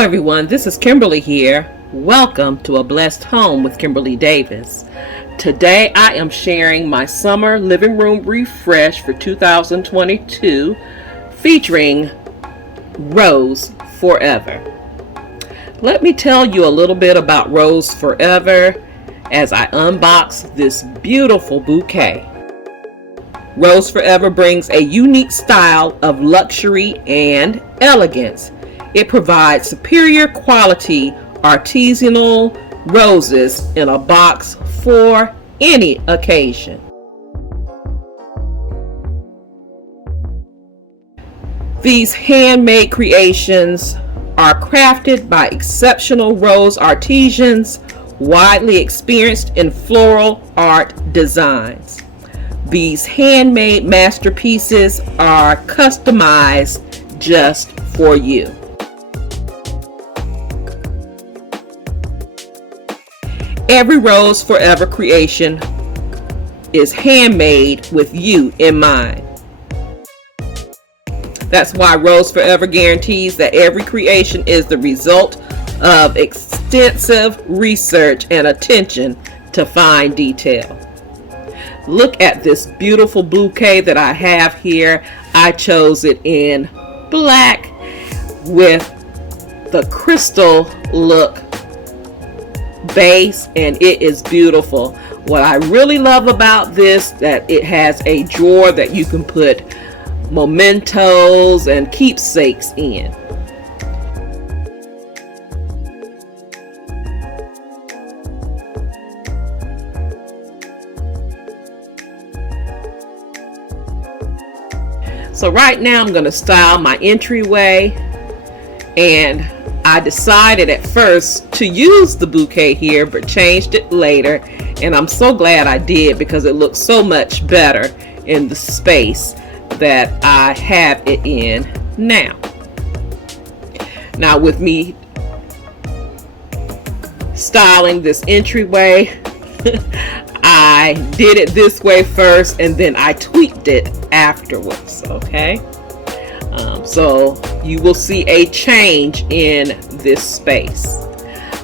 Hello everyone, this is Kimberly here. Welcome to A Blessed Home with Kimberly Davis. Today I am sharing my summer living room refresh for 2022 featuring Rose Forever. Let me tell you a little bit about Rose Forever as I unbox this beautiful bouquet. Rose Forever brings a unique style of luxury and elegance. It provides superior quality artisanal roses in a box for any occasion. These handmade creations are crafted by exceptional rose artisans widely experienced in floral art designs. These handmade masterpieces are customized just for you. Every Rose Forever creation is handmade with you in mind. That's why Rose Forever guarantees that every creation is the result of extensive research and attention to fine detail. Look at this beautiful bouquet that I have here. I chose it in black with the crystal look base, and it is beautiful. What I really love about this, that it has a drawer that you can put mementos and keepsakes in. So right now I'm going to style my entryway, and I decided at first to use the bouquet here but changed it later, and I'm so glad I did because it looks so much better in the space that I have it in now. Now with me styling this entryway, I did it this way first and then I tweaked it afterwards, okay? So you will see a change in this space.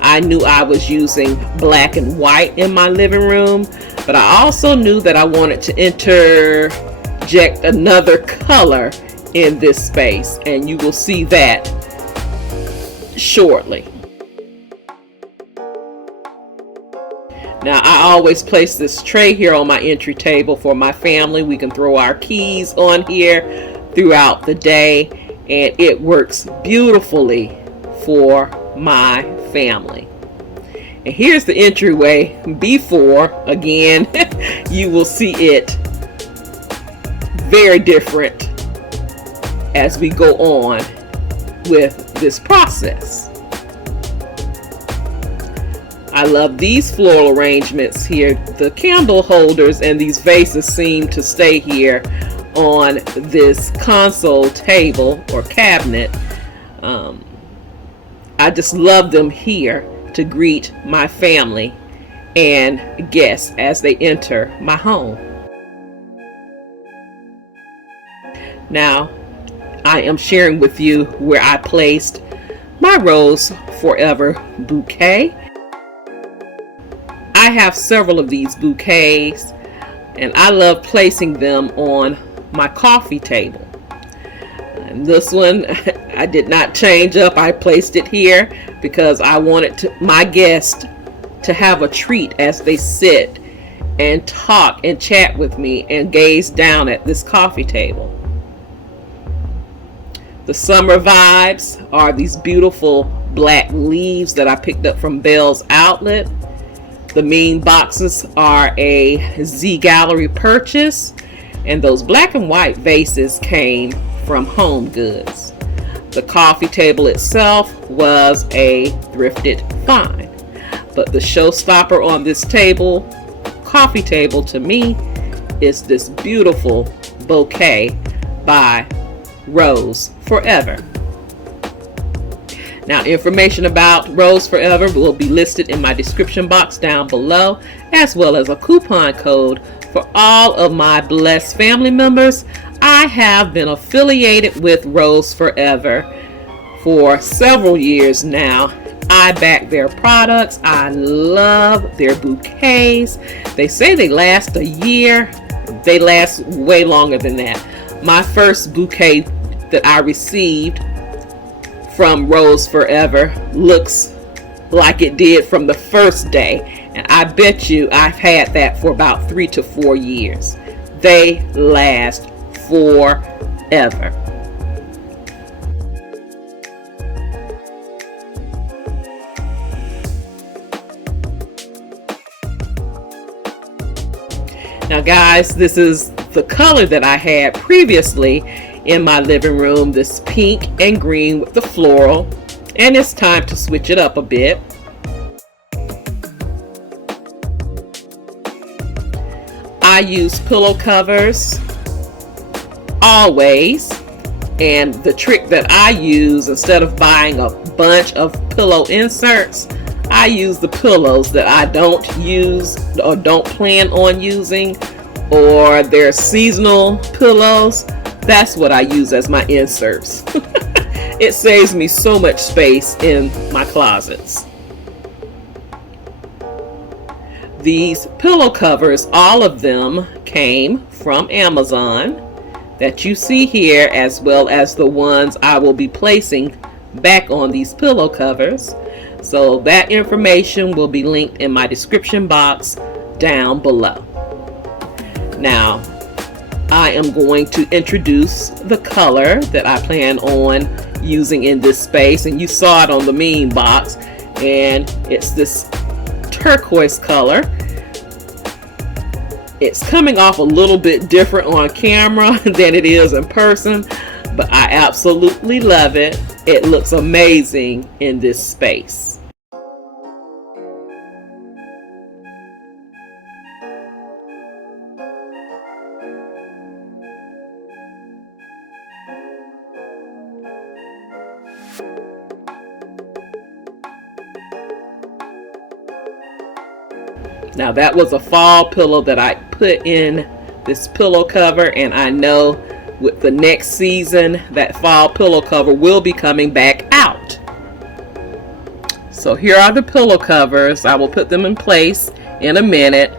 I knew I was using black and white in my living room, but I also knew that I wanted to interject another color in this space, and you will see that shortly. Now I always place this tray here on my entry table for my family. We can throw our keys on here throughout the day, and it works beautifully for my family. And here's the entryway before. Again, you will see it very different as we go on with this process. I love these floral arrangements here. The candle holders and these vases seem to stay here on this console table or cabinet. I just love them here to greet my family and guests as they enter my home. Now I am sharing with you where I placed my Rose Forever bouquet. I have several of these bouquets, and I love placing them on my coffee table. And this one I did not change up. I placed it here because I wanted my guests to have a treat as they sit and talk and chat with me and gaze down at this coffee table. The summer vibes are these beautiful black leaves that I picked up from Bell's Outlet. The mean boxes are a ZGallerie purchase, and those black and white vases came from HomeGoods. The coffee table itself was a thrifted find, but the showstopper on this coffee table to me, is this beautiful bouquet by Rose Forever. Now, information about Rose Forever will be listed in my description box down below, as well as a coupon code for all of my blessed family members. I have been affiliated with Rose Forever for several years now. I back their products. I love their bouquets. They say they last a year. They last way longer than that. My first bouquet that I received from Rose Forever looks like it did from the first day, and I bet you I've had that for about 3 to 4 years. They last forever. Now guys, this is the color that I had previously in my living room, this pink and green with the floral, and it's time to switch it up a bit. I use pillow covers always, and the trick that I use, instead of buying a bunch of pillow inserts, I use the pillows that I don't use or don't plan on using, or they're seasonal pillows. That's what I use as my inserts. It saves me so much space in my closets. These pillow covers, all of them came from Amazon that you see here, as well as the ones I will be placing back on these pillow covers. So that information will be linked in my description box down below. Now, I am going to introduce the color that I plan on using in this space, and you saw it on the meme box, and it's this turquoise color. It's coming off a little bit different on camera than it is in person, but I absolutely love it. It looks amazing in this space. Now that was a fall pillow that I put in this pillow cover, and I know with the next season that fall pillow cover will be coming back out. So here are the pillow covers. I will put them in place in a minute,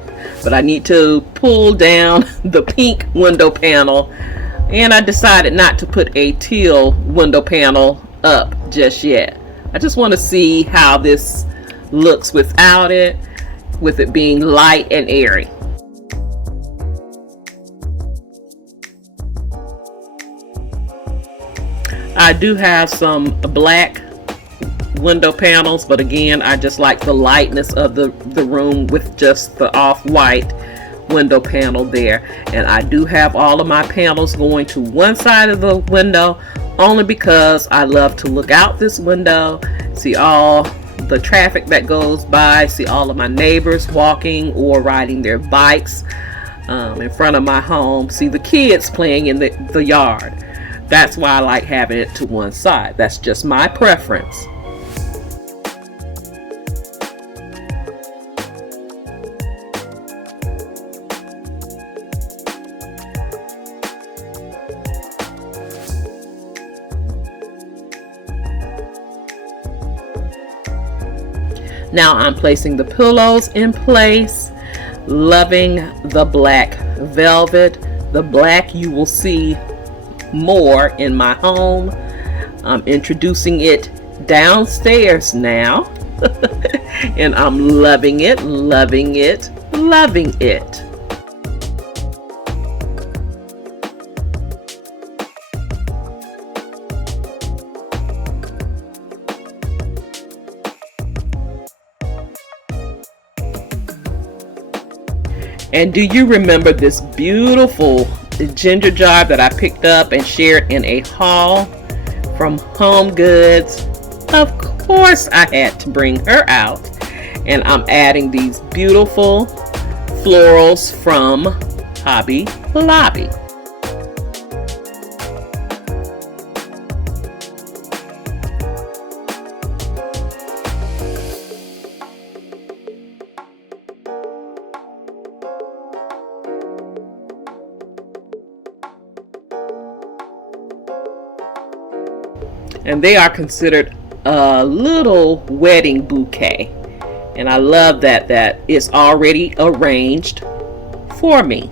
but I need to pull down the pink window panel, and I decided not to put a teal window panel up just yet. I just want to see how this looks without it, with it being light and airy. I do have some black window panels, but again, I just like the lightness of the room with just the off-white window panel there. And I do have all of my panels going to one side of the window, only because I love to look out this window, see all the traffic that goes by, see all of my neighbors walking or riding their bikes in front of my home, see the kids playing in the yard. That's why I like having it to one side. That's just my preference. Now I'm placing the pillows in place, loving the black velvet. The black you will see more in my home. I'm introducing it downstairs now, and I'm loving it, loving it, loving it. And do you remember this beautiful ginger jar that I picked up and shared in a haul from HomeGoods? Of course I had to bring her out, and I'm adding these beautiful florals from Hobby Lobby. and they are considered a little wedding bouquet. And I love that it's already arranged for me.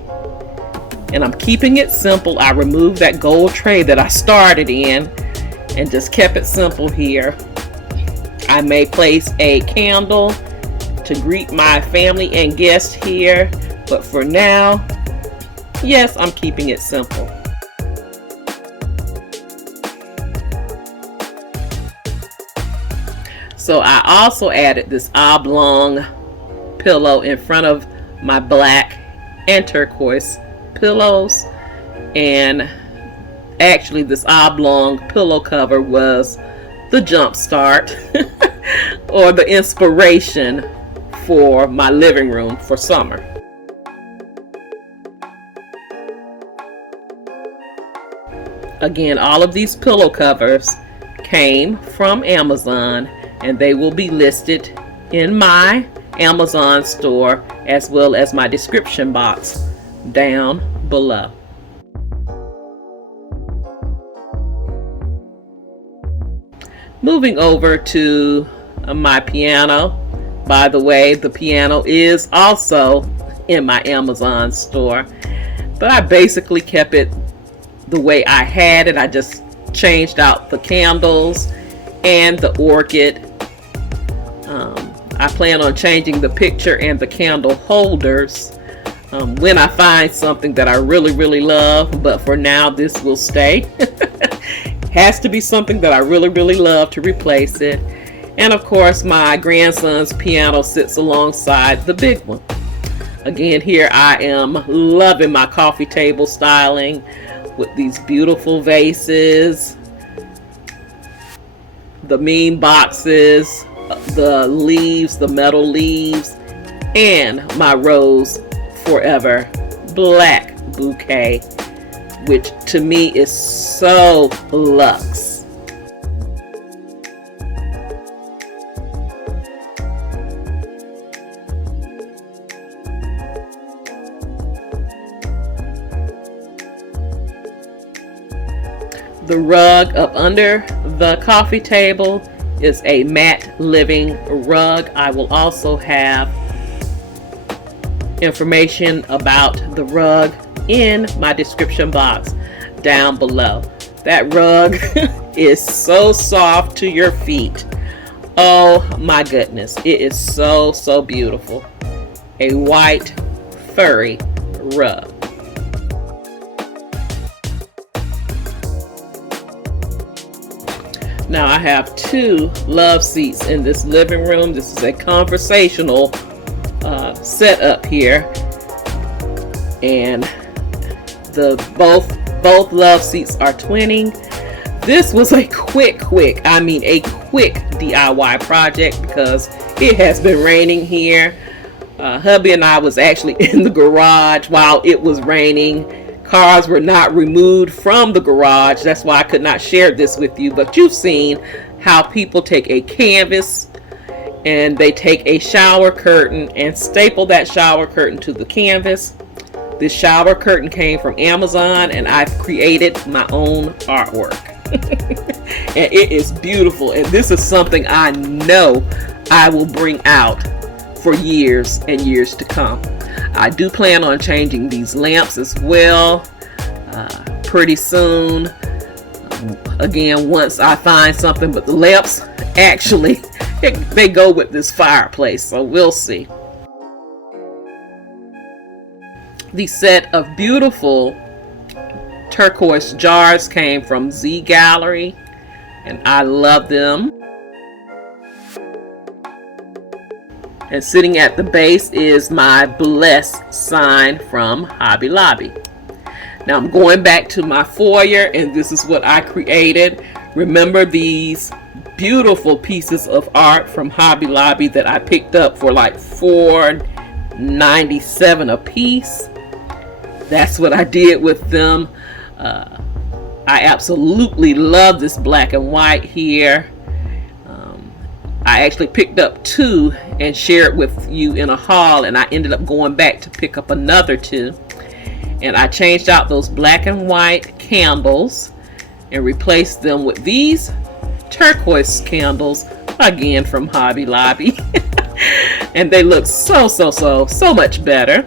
And I'm keeping it simple. I removed that gold tray that I started in and just kept it simple here. I may place a candle to greet my family and guests here, but for now, yes, I'm keeping it simple. So I also added this oblong pillow in front of my black and turquoise pillows, and actually this oblong pillow cover was the jump start or the inspiration for my living room for summer. Again, all of these pillow covers came from Amazon, and they will be listed in my Amazon store as well as my description box down below. Moving over to my piano. By the way, the piano is also in my Amazon store, but I basically kept it the way I had it. I just changed out the candles and the orchid. I plan on changing the picture and the candle holders when I find something that I really love, but for now this will stay. Has to be something that I really love to replace it. And of course, my grandson's piano sits alongside the big one. Again, here I am loving my coffee table styling with these beautiful vases, the mean boxes, the leaves, the metal leaves, and my Rose Forever black bouquet, which to me is so luxe. The rug up under the coffee table is a matte living rug. I will also have information about the rug in my description box down below. That rug is so soft to your feet. Oh my goodness, it is so beautiful. A white furry rug. Now I have two love seats in this living room. This is a conversational setup here, and the both love seats are twinning. This was a quick DIY project because it has been raining here. Hubby and I was actually in the garage while it was raining. Cars were not removed from the garage. That's why I could not share this with you. But you've seen how people take a canvas and they take a shower curtain and staple that shower curtain to the canvas. This shower curtain came from Amazon, and I've created my own artwork. And it is beautiful. And this is something I know I will bring out for years and years to come. I do plan on changing these lamps as well pretty soon. Again, once I find something, but the lamps actually they go with this fireplace, so we'll see. The set of beautiful turquoise jars came from ZGallerie, and I love them. And sitting at the base is my Bless sign from Hobby Lobby. Now I'm going back to my foyer, and this is what I created. Remember these beautiful pieces of art from Hobby Lobby that I picked up for like $4.97 a piece? That's what I did with them. I absolutely love this black and white here. I actually picked up two and shared with you in a haul, and I ended up going back to pick up another two. And I changed out those black and white candles and replaced them with these turquoise candles, again from Hobby Lobby. And they look so much better.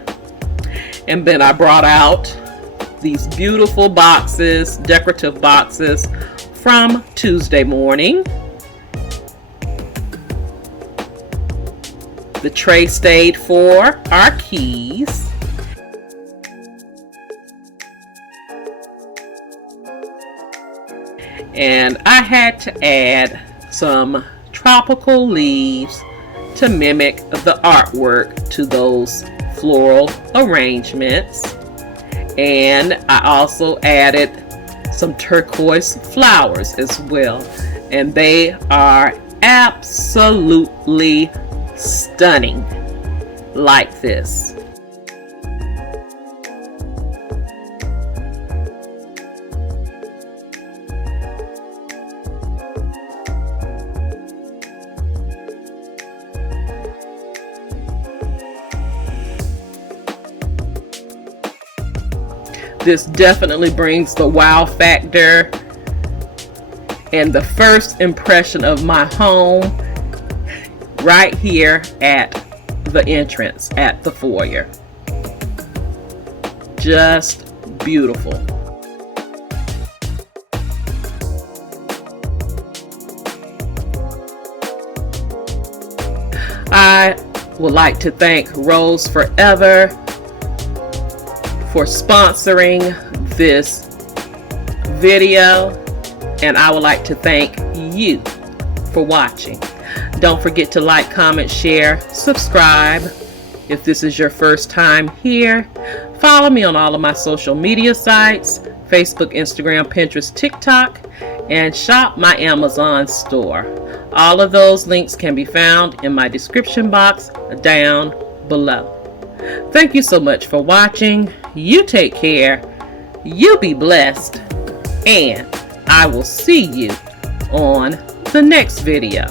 And then I brought out these beautiful boxes, decorative boxes from Tuesday Morning. The tray stayed for our keys. And I had to add some tropical leaves to mimic the artwork to those floral arrangements. And I also added some turquoise flowers as well. And they are absolutely stunning like this. This definitely brings the wow factor and the first impression of my home right here at the entrance, at the foyer. Just beautiful. I would like to thank Rose Forever for sponsoring this video, and I would like to thank you for watching. Don't forget to like, comment, share, subscribe if this is your first time here. Follow me on all of my social media sites, Facebook, Instagram, Pinterest, TikTok, and shop my Amazon store. All of those links can be found in my description box down below. Thank you so much for watching. You take care, you be blessed, and I will see you on the next video.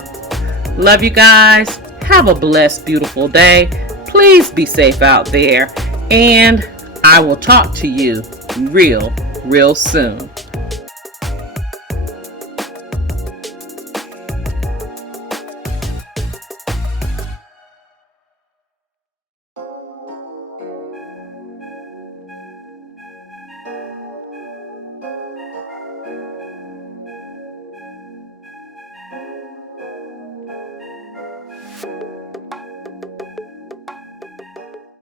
Love you guys. Have a blessed, beautiful day. Please be safe out there, and I will talk to you real soon.